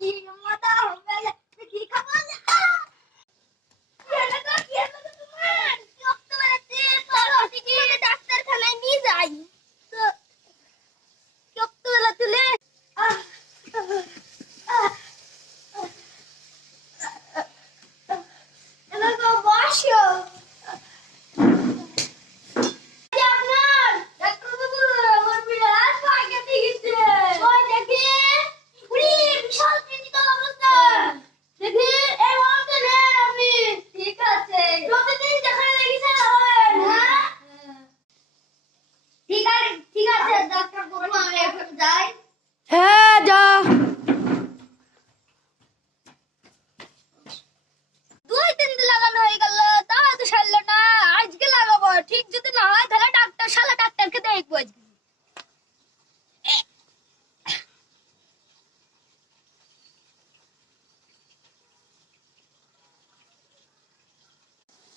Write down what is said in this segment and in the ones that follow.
কি মজা হবে কি খাবো না ডাক্তারখানায় নিয়ে যাই তো রক্তবেলা তুলে বসো হ্যাঁ যা। 2-3 দিন লাগানো হয়ে গেল তাও তো সারলো না আজকে লাগাবো ঠিক যদি না হয় তাহলে ডাক্তারকে দেখবো আজকে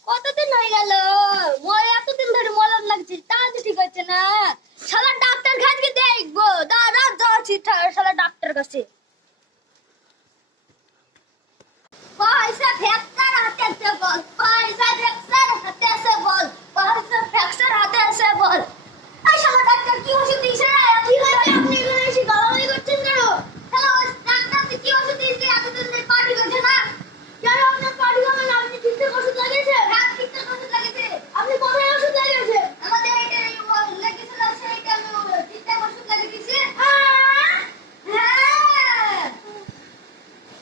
কতদিন হয়ে গেল মই এতদিন ধরে মলম লাগছে তা তো ঠিক হচ্ছে না